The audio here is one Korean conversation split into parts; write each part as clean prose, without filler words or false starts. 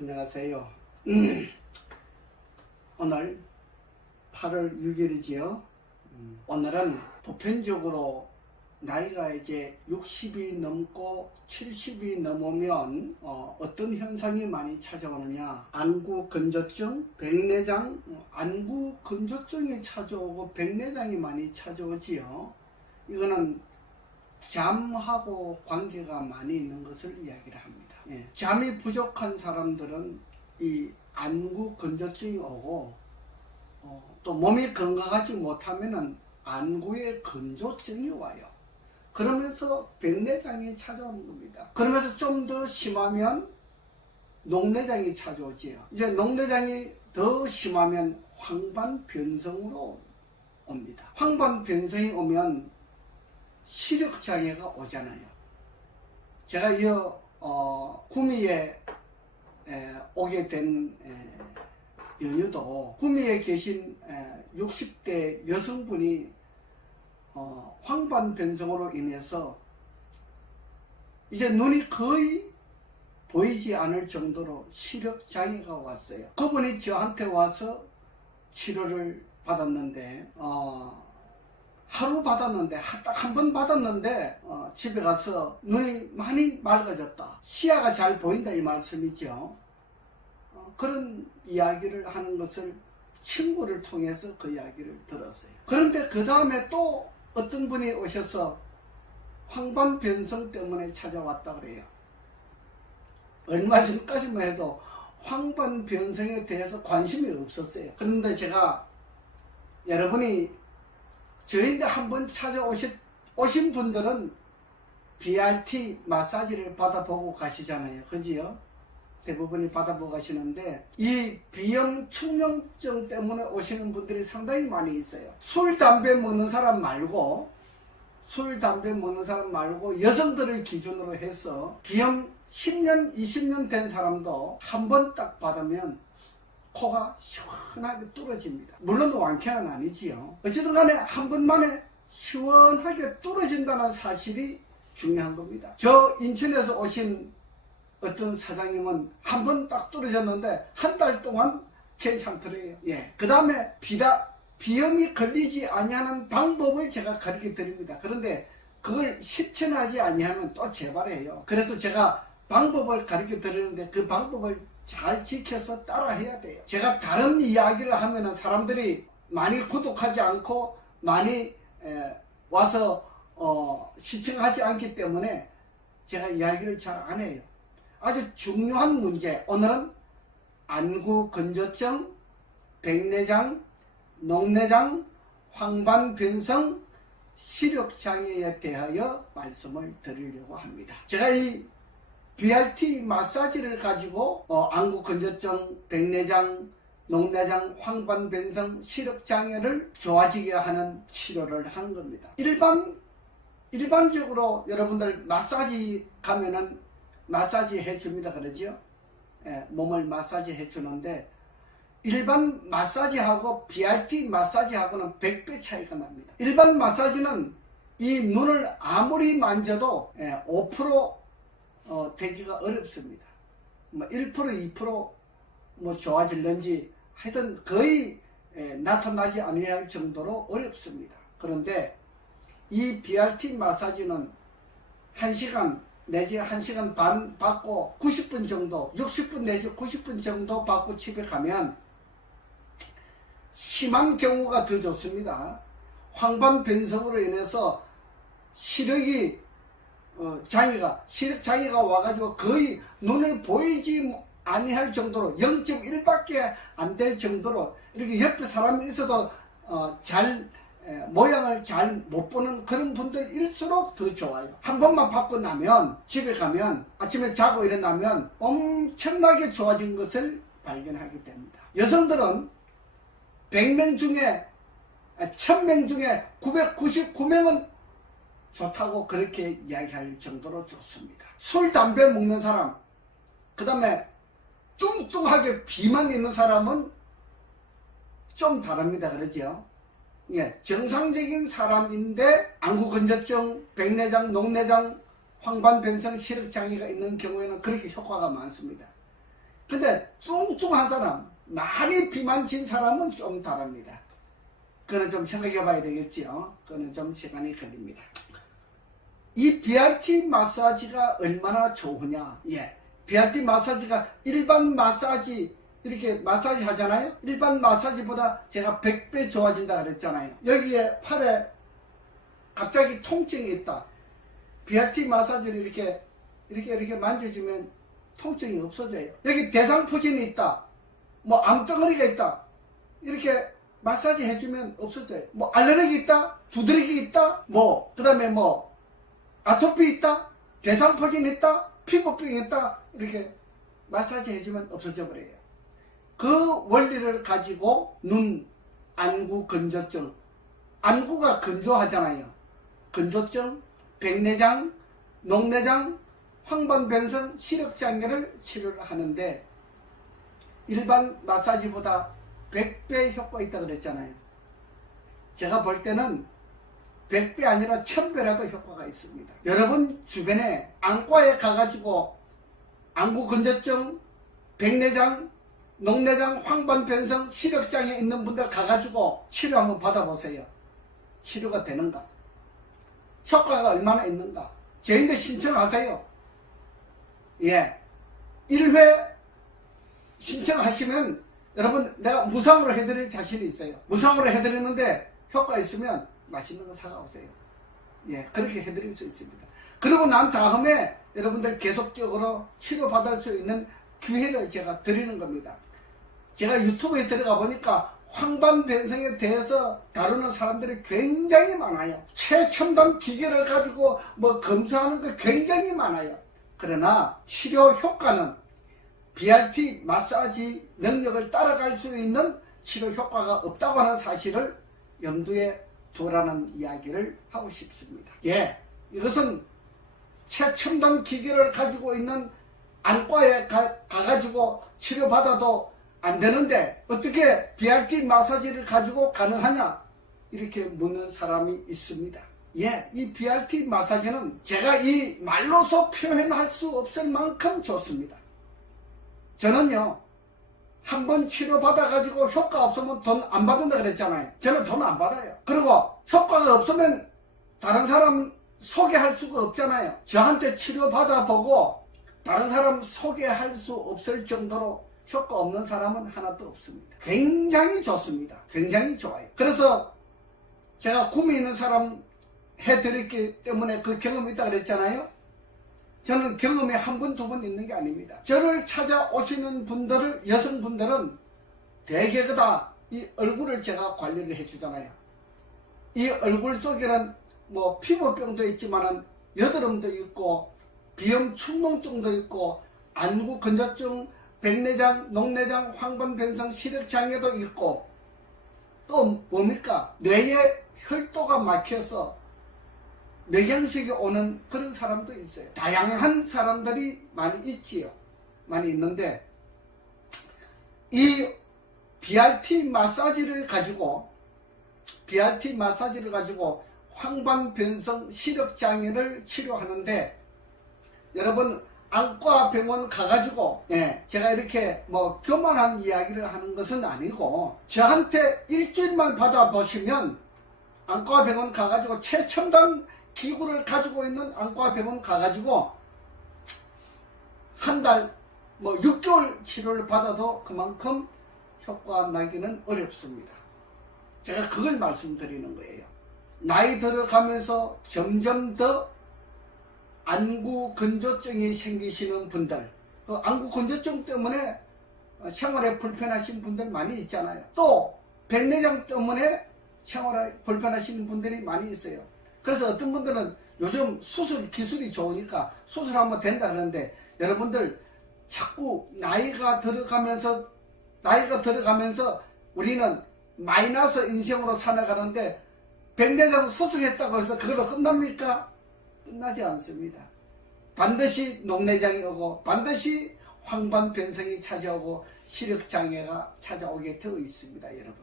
안녕하세요. 오늘 8월 6일이지요. 오늘은 보편적으로 나이가 이제 60이 넘고 70이 넘으면 어떤 현상이 많이 찾아오느냐, 안구 건조증, 백내장, 안구 건조증이 찾아오고 백내장이 많이 찾아오지요. 이거는 잠하고 관계가 많이 있는 것을 이야기를 합니다. 잠이 부족한 사람들은 이 안구 건조증이 오고 또 몸이 건강하지 못하면은 안구에 건조증이 와요. 그러면서 백내장이 찾아오는 겁니다. 그러면서 좀 더 심하면 녹내장이 찾아오지요. 이제 녹내장이 더 심하면 황반변성으로 옵니다. 황반변성이 오면 시력장애가 오잖아요. 제가 이 구미에 오게 된 연유도 구미에 계신 60대 여성분이 황반변성으로 인해서 이제 눈이 거의 보이지 않을 정도로 시력장애가 왔어요. 그분이 저한테 와서 치료를 받았는데 하루 받았는데 딱 한 번 받았는데 집에 가서 눈이 많이 맑아졌다, 시야가 잘 보인다, 이 말씀이죠. 그런 이야기를 하는 것을 친구를 통해서 그 이야기를 들었어요. 그런데 그 다음에 또 어떤 분이 오셔서 황반변성 때문에 찾아왔다 그래요. 얼마 전까지만 해도 황반변성에 대해서 관심이 없었어요. 그런데 제가, 여러분이 저희한테 한번 오신 분들은 BRT 마사지를 받아보고 가시잖아요. 그지요? 대부분이 받아보고 가시는데 이 비염 축염증 때문에 오시는 분들이 상당히 많이 있어요. 술, 담배 먹는 사람 말고 여성들을 기준으로 해서 비염 10년, 20년 된 사람도 한 번 딱 받으면 코가 시원하게 뚫어집니다. 물론 완쾌는 아니지요. 어쨌든 간에 한 번 만에 시원하게 뚫어진다는 사실이 중요한 겁니다. 저 인천에서 오신 어떤 사장님은 한 번 딱 뚫어졌는데 한 달 동안 괜찮더래요. 그 다음에 비염이 걸리지 아니하는 방법을 제가 가르쳐 드립니다. 그런데 그걸 실천하지 아니하면 또 재발해요. 그래서 제가 방법을 가르쳐 드리는데 그 방법을 잘 지켜서 따라 해야 돼요. 제가 다른 이야기를 하면은 사람들이 많이 구독하지 않고 많이 와서 시청하지 않기 때문에 제가 이야기를 잘 안 해요. 아주 중요한 문제, 오늘은 안구 건조증, 백내장, 녹내장, 황반변성, 시력장애에 대하여 말씀을 드리려고 합니다. 제가 이 BRT 마사지를 가지고 안구 건조증, 백내장, 녹내장, 황반변성, 시력장애를 좋아지게 하는 치료를 하는 겁니다. 일반적으로 여러분들 마사지 가면은 마사지 해줍니다. 그러죠? 몸을 마사지 해주는데 일반 마사지하고 BRT 마사지하고는 100배 차이가 납니다. 일반 마사지는 이 눈을 아무리 만져도 5% 되기가 어렵습니다. 1%, 2% 좋아질는지 하여튼 거의 나타나지 않을 정도로 어렵습니다. 그런데 이 BRT 마사지는 1시간 내지 1시간 반 받고 90분 정도, 60분 내지 90분 정도 받고 집에 가면 심한 경우가 더 좋습니다. 황반변성으로 인해서 시력이 시력장애가 와가지고 거의 눈을 보이지 아니할 정도로 0.1밖에 안 될 정도로 이렇게 옆에 사람이 있어도 모양을 잘 못 보는 그런 분들일수록 더 좋아요. 한 번만 받고 나면 집에 가면 아침에 자고 일어나면 엄청나게 좋아진 것을 발견하게 됩니다. 여성들은 100명 중에 1000명 중에 999명은 좋다고 그렇게 이야기할 정도로 좋습니다. 술, 담배 먹는 사람, 그 다음에 뚱뚱하게 비만 있는 사람은 좀 다릅니다. 그러죠? 정상적인 사람인데 안구 건조증, 백내장, 녹내장, 황반변성, 시력장애가 있는 경우에는 그렇게 효과가 많습니다. 근데 뚱뚱한 사람, 많이 비만진 사람은 좀 다릅니다. 그거는 좀 생각해 봐야 되겠지요. 그거는 좀 시간이 걸립니다. 이 BRT 마사지가 얼마나 좋으냐. 예. BRT 마사지가 일반 마사지, 이렇게 마사지 하잖아요. 일반 마사지보다 제가 100배 좋아진다 그랬잖아요. 여기에 팔에 갑자기 통증이 있다. BRT 마사지를 이렇게 만져주면 통증이 없어져요. 여기 대상포진이 있다. 뭐 암덩어리가 있다. 이렇게 마사지 해주면 없어져요. 뭐 알레르기 있다. 두드러기 있다. 뭐 그다음에 뭐 아토피 있다. 대상포진 있다. 피부병 있다. 이렇게 마사지 해주면 없어져 버려요. 그 원리를 가지고 눈, 안구, 건조증. 안구가 건조하잖아요. 건조증, 백내장, 녹내장, 황반변성, 시력장애를 치료를 하는데 일반 마사지보다 100배 효과 있다 그랬잖아요. 제가 볼 때는 100배 아니라 1000배라도 효과가 있습니다. 여러분 주변에 안과에 가가지고 안구 건조증, 백내장, 녹내장, 황반변성, 시력장애 있는 분들 가가지고 치료 한번 받아보세요. 치료가 되는가? 효과가 얼마나 있는가? 저희한테 신청하세요. 예. 1회 신청하시면 여러분 내가 무상으로 해드릴 자신이 있어요. 무상으로 해드리는데 효과 있으면 맛있는 거 사가오세요. 예, 그렇게 해드릴 수 있습니다. 그리고 난 다음에 여러분들 계속적으로 치료받을 수 있는 기회를 제가 드리는 겁니다. 제가 유튜브에 들어가 보니까 황반변성에 대해서 다루는 사람들이 굉장히 많아요. 최첨단 기계를 가지고 뭐 검사하는 게 굉장히 많아요. 그러나 치료 효과는 BRT 마사지 능력을 따라갈 수 있는 치료 효과가 없다고 하는 사실을 염두에 두라는 이야기를 하고 싶습니다. 예, 이것은 최첨단 기계를 가지고 있는 안과에 가가지고 치료받아도 안 되는데 어떻게 BRT 마사지를 가지고 가능하냐? 이렇게 묻는 사람이 있습니다. 예, 이 BRT 마사지는 제가 이 말로서 표현할 수 없을 만큼 좋습니다. 저는요, 한번 치료받아가지고 효과 없으면 돈 안 받는다 그랬잖아요. 저는 돈 안 받아요. 그리고 효과가 없으면 다른 사람 소개할 수가 없잖아요. 저한테 치료받아보고 다른 사람 소개할 수 없을 정도로 효과 없는 사람은 하나도 없습니다. 굉장히 좋습니다. 굉장히 좋아요. 그래서 제가 꿈이 있는 사람 해드렸기 때문에 그 경험이 있다 그랬잖아요. 저는 경험이 한 번, 두 번 있는 게 아닙니다. 저를 찾아오시는 분들을, 여성분들은 대개가 다 이 얼굴을 제가 관리를 해주잖아요. 이 얼굴 속에는 뭐 피부병도 있지만은 여드름도 있고 비염 축농증도 있고 안구 건조증, 백내장, 녹내장, 황반변성, 시력장애도 있고 또 뭡니까? 뇌에 혈도가 막혀서 뇌경색이 오는 그런 사람도 있어요. 다양한 사람들이 많이 있지요. 많이 있는데 이 BRT 마사지를 가지고 황반변성 시력장애를 치료하는데 여러분 안과 병원 가가지고 제가 이렇게 뭐 교만한 이야기를 하는 것은 아니고 저한테 일주일만 받아보시면 안과 병원 가가지고 최첨단 기구를 가지고 있는 안과 병원 가가지고 한 달 뭐 6개월 치료를 받아도 그만큼 효과 나기는 어렵습니다. 제가 그걸 말씀드리는 거예요. 나이 들어가면서 점점 더 안구 건조증이 생기시는 분들, 그 안구 건조증 때문에 생활에 불편하신 분들 많이 있잖아요. 또 백내장 때문에 생활에 불편하시는 분들이 많이 있어요. 그래서 어떤 분들은 요즘 수술 기술이 좋으니까 수술하면 된다 하는데 여러분들 자꾸 나이가 들어가면서 우리는 마이너스 인생으로 살아가는데 백내장 수술했다고 해서 그걸로 끝납니까? 끝나지 않습니다. 반드시 녹내장이 오고 반드시 황반변성이 찾아오고 시력장애가 찾아오게 되어 있습니다. 여러분,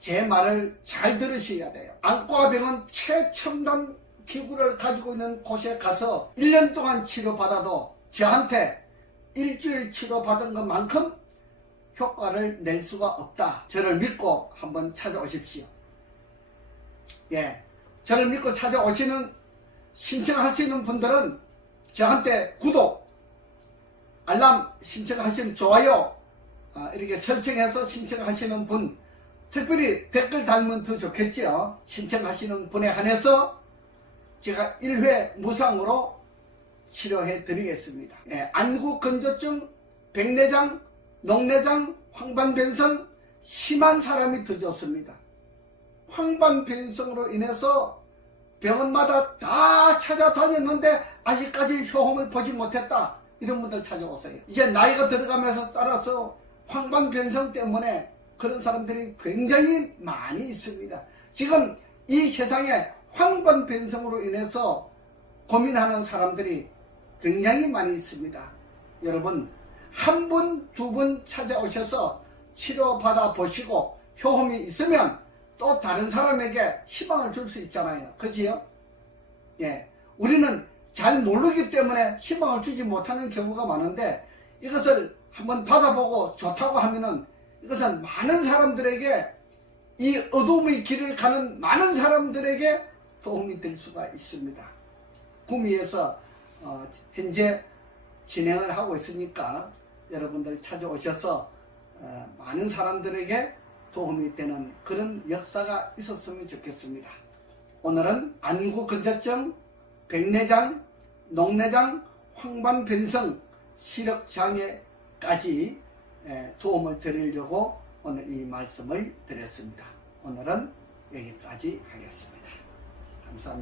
제 말을 잘 들으셔야 돼요. 안과병원 최첨단 기구를 가지고 있는 곳에 가서 1년 동안 치료받아도 저한테 일주일 치료받은 것만큼 효과를 낼 수가 없다. 저를 믿고 한번 찾아오십시오. 예, 저를 믿고 찾아오시는 신청하시는 분들은 저한테 구독, 알람 신청하시면 좋아요 이렇게 설정해서 신청하시는 분, 특별히 댓글 달면 더 좋겠죠. 신청하시는 분에 한해서 제가 1회 무상으로 치료해 드리겠습니다. 예, 안구건조증, 백내장, 녹내장, 황반변성 심한 사람이 더 좋습니다. 황반변성으로 인해서 병원마다 다 찾아다녔는데 아직까지 효험을 보지 못했다. 이런 분들 찾아오세요. 이제 나이가 들어가면서 따라서 황반변성 때문에 그런 사람들이 굉장히 많이 있습니다. 지금 이 세상에 황반변성으로 인해서 고민하는 사람들이 굉장히 많이 있습니다. 여러분, 한 분, 두 분 찾아오셔서 치료받아 보시고 효험이 있으면 또 다른 사람에게 희망을 줄 수 있잖아요. 그지요? 예. 우리는 잘 모르기 때문에 희망을 주지 못하는 경우가 많은데 이것을 한번 받아보고 좋다고 하면은 이것은 많은 사람들에게, 이 어둠의 길을 가는 많은 사람들에게 도움이 될 수가 있습니다. 구미에서 현재 진행을 하고 있으니까 여러분들 찾아오셔서 많은 사람들에게 도움이 되는 그런 역사가 있었으면 좋겠습니다. 오늘은 안구건조증, 백내장, 녹내장, 황반변성, 시력장애까지 도움을 드리려고 오늘 이 말씀을 드렸습니다. 오늘은 여기까지 하겠습니다. 감사합니다.